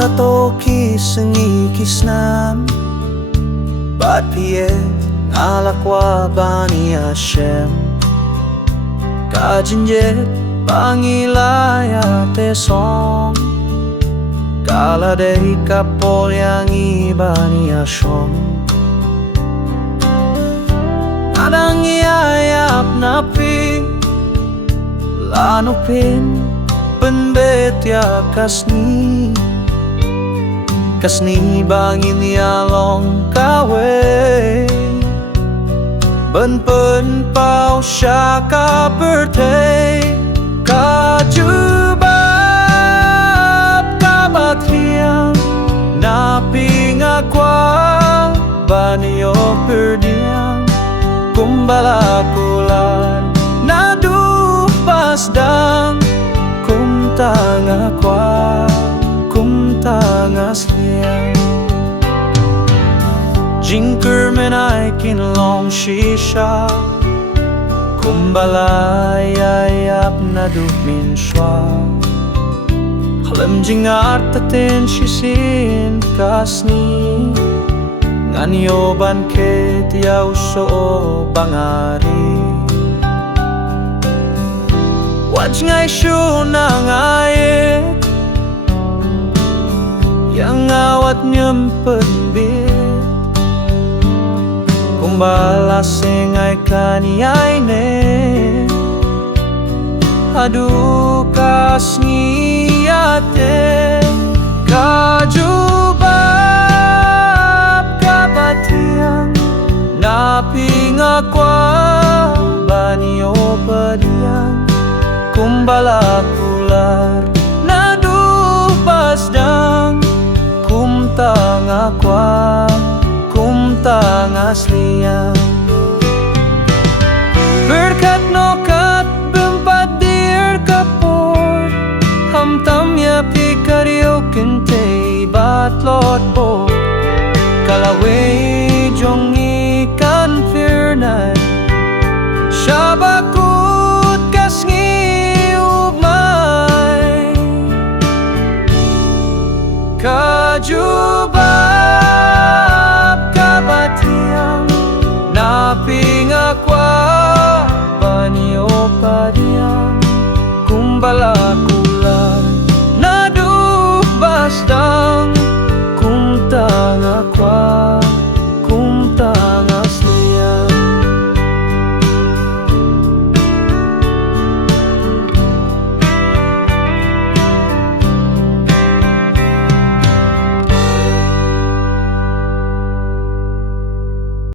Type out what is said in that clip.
katoki sengikisnam Bat pie alakwa bani Hashem Kajinje pangilaya tesong Kala dei kapol yang ibani Hashem Adang iayap napi Lanupin penbet ya kasni Kasni bangin yalong kawe Ben pen pau syaka berte Kajubab kabatriang Naping akwa banyo perdiang Kumbala kulan Nadupasdang Kumtang akwa Kumtang asliang Jinker menai kinlong shisha Kumbalay ayap nadukmin shwa Halam jingat tatin shisin kasni Nganyo banket yaw so bangari Waj ngay shu nang ayet Yang awat nyempet bit Kumbala singay kaniyay ne Adukas ngiyate Kajubab kabatiang Naping akwa banyo padiang Kumbala kular Nadupasdang Kumtang akwa Kumtang asliang Berkat nokat bempadir kapor Hamtam ya pikaryo kente batlot bo Kalawe jong ikan firnay Syabakut kasngi umay Kajubab kabatiang Naping akwa banyo padiang Kumbala